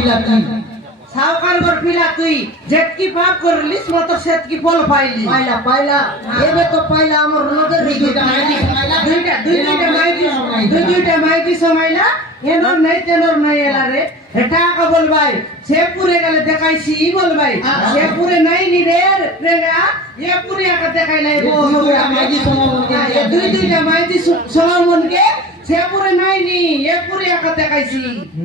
পিলা তুই সাউকার ঘর পিলা তুই যেটকি পাপ করলিস মত সেটকি ফল পাইলি পাইলা পাইলা এবে তো পাইলা আমার লোকের দুইটা মাইতি সমাইলা এনর নাই তেনর নাই এলা রে এটা কা বলবাই সে পুরে গেলে দেখাইছি বলবাই সে পুরে নাই নি রে রেগা এ পুরে আকা দেখাইলাই দুইটা মাইতি সমামনকে সে পুরে নাই নি এ পুরে আকা দেখাইছি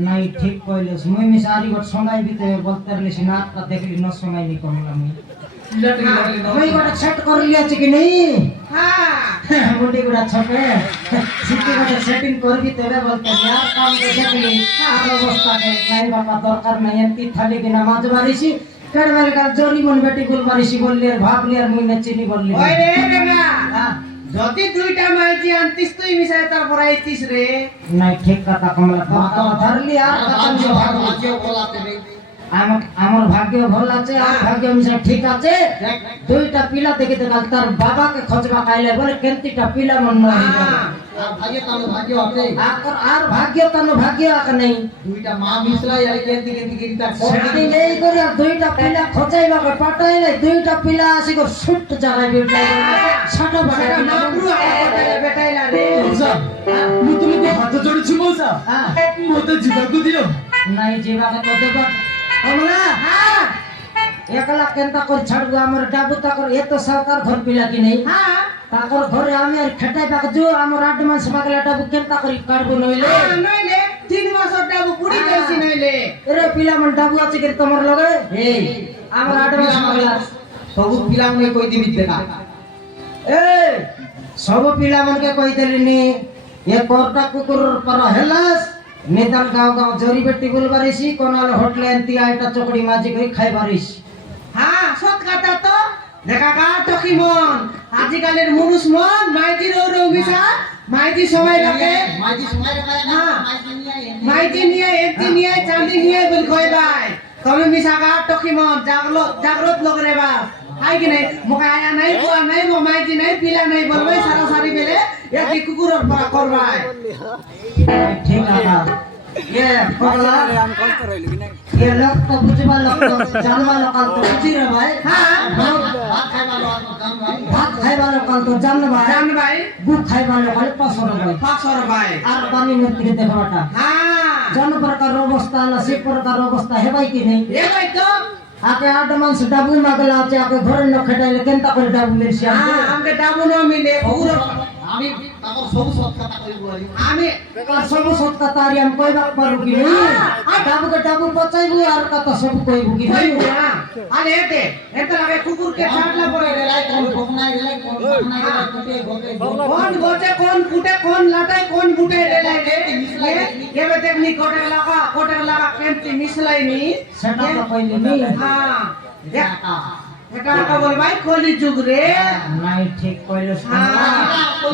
নাই ঠিক কইলস মুই মিসারি গট সঙ্গাই বিতে বলতে রলিস না তা দেখলি ন সঙ্গাই নি কমলা মুই গট সেট করলি আছে কি নাই হ্যাঁ মুন্ডি গুড়া ছকে সিটি গট সেটিং করবি তবে বলতে यार কাম কে দেখলি আর অবস্থা কে নাই বাবা দরকার নাই এমতি থালি কি নামাজ বারিছি কেড়বেল কার জরি মন বেটি গুল বারিছি বললি আর ভাবলি আর মুই না চিনি বললি ওই রে রেগা যদি দুইটা মাইতি আনতিস তুই মিশাই তারপর আইতিস রে নাই ঠিক কথা কমলা তো ধরলি আর ভাগ্য বলাতে রে আমার ভাগ্য ভালো আছে আর ভাগ্য মিশা ঠিক আছে দুইটা পিলা দেখে দেখাল তার বাবাকে খোঁজবা খাইলে বলে কেনতিটা পিলা মন নয় আর ভাগ্য তানো ভাগ্য আক নাই দুইটা মা মিশলাই আর কেনতি কেনতি গিরিতা সেটি নেই করে দুইটা পিলা খোঁজাইবা পাঠাইলে দুইটা পিলা আসি গো শুট জায়গায় বেটাই ছোট বড় নাপুরু আকা বেটাইলা রে ମୁଁ ତୁମକୁ ହାତ ଯୋଡୁଛି ମଉସା ମୋତେ ଯିବାକୁ ଦିଅ নাই ଯିବାକେ ତ ଦେବ କମଲା একলা কেনতা করে ছাড়বো আমার ডাবু তাকর এত সরকার ঘর পিলা কি নেই তাকর ঘরে আমি আর খেটাই পাক জো আমার 8 মাস পাগলা ডাবু কেনতা করি কাটবো নইলে নইলে 3 মাস ডাবু পুরি গেছি নইলে এরে পিলা মন ডাবু আছে কি তোমার লগে এই আমার 8 মাস পাগলা ସବୁ ପିଲାମାନେ କହି ଦିବି দেখা এই সব পিলা মনকে কই দেলিনি এ কোরটা কুকুর পর হেলাস নেতাল গাঁও গাঁও জরি বেটি বল বারিছি কোনাল হোটেলে এন্তি আইটা চকড়ি মাঝি কই খাই বারিস হ্যাঁ সৎ কথা তো দেখা গা টকি মন আজিকালের মানুষ মন মাইতি রো মিশা মাইতি সময় লাগে মাঝি সময় রাখা না মাইতি নিয়ে এতি নিয়ে চাঁদি নিয়ে বল কই ভাই তুমি মিশা গা টকি মন জাগ্রত লোক রে বা হাই কি নাই মুখা আয়া নাই কোয়া নাই মো মাইতি নাই পিলা নাই বলবে সারা সারি বেলে এতি কুকুর করবাই ঠিক আছে ये पगला ये लोग तो बुझवा लोग तो जानवा लोग तो बुझी रे भाई हां भात खाइबा लोग तो जान भाई गुड़ खाइबा लोग 500 भाई আর পানি মধ্যে দেখাটা হ্যাঁ জন প্রকার অবস্থা না সে প্রকার অবস্থা হেবাই কি নেই এ ভাই তো আকে 8 মাস ডাবু মাগলা আছে আকে ঘরে ন খেটাইলে কেনতা করে ডাবু মিলছে হ্যাঁ আমকে ডাবু ন মিলে পুরো আমি আমার সব সৎ কথা কইব আমি সব সৎ কথা আর আমি কইবা পারু কি আর ডাবুকে ডাবু পচাইবু আর কথা সব কইবু কি আরে এতে লাগে কুকুরকে ছাড়লা পড়ে রেলাই কোন ভোকনাই রেলাই কোন ভোকনাই রেলাই কোটে গোকে কোন গোটে কোন ফুটে কোন লাটাই কোন ফুটে রেলাই রে এবে দেখনি কোটে লাগা কেমতি মিশলাইনি সেটা তো কইলি হ্যাঁ এটা কা বল ভাই কলি যুগ রে নাই ঠিক কইলো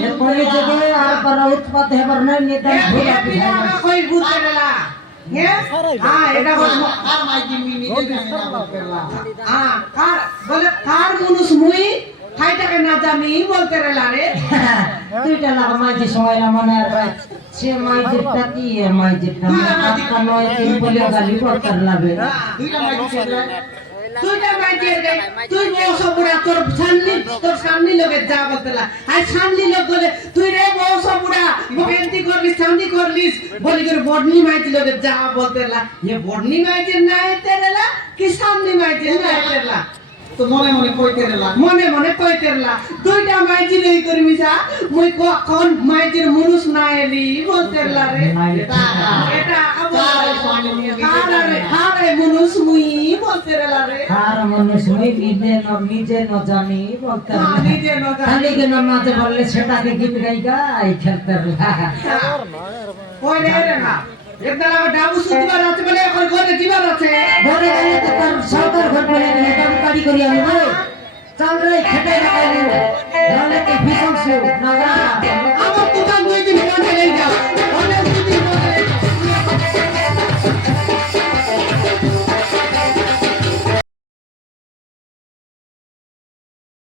এ কলি যুগে আর পর উৎপাত হেবার নাই নেতা ভুলা পিলা কই বুঝতে রেলা হ্যাঁ এটা বল আর মাইকি মুই নিজে জানি না করলা হ্যাঁ কার বলে কার মানুষ মুই খাইটাকে না জানি বলতে রেলা রে দুইটা লাগা মাইজি সময় না মনে আর সে মাইজিটা কি এ মাইজিটা মাইজিটা নয় তিন বলে গালি করতে লাগে দুইটা মাইকি ছেড়ে তুইটা মাইজের রে তুই বউস বুড়া তোর সামনে লোকে যা বলতেলা আর সামনে লোক বলে তুই রে বউস বুড়া বকেন্তি করলিস সামনে করলিস বলি করে বডনি মাইতি লোকে যা বলতেলা এ বডনি মাইজের না এতেলা কি সামনে মাইজের না এতেলা তো মনে মনে কইতে রেলা মনে মনে কইতেলা দুইটা মাইজি লই করমিসা মুই কোন মাইজির মানুষ না এলি বলতেলা রে এটা আরে মানুষ মুই বলতেলা রে আর মানুষ মুই নিজে ন জানি বলতে নিজে ন জানি খালি কেন মাঝে বললে সেটাকে গীত গাই খেলতে ওই রে না একটা ডাবু সুতিবার আছে বলে এখন ঘরে দিবার আছে ঘরে গেলে তো তার সরকার ঘর বলে কাম কারি করি আমি চাল রে খেতে লাগাই তাহলে কি ভীষণ সে না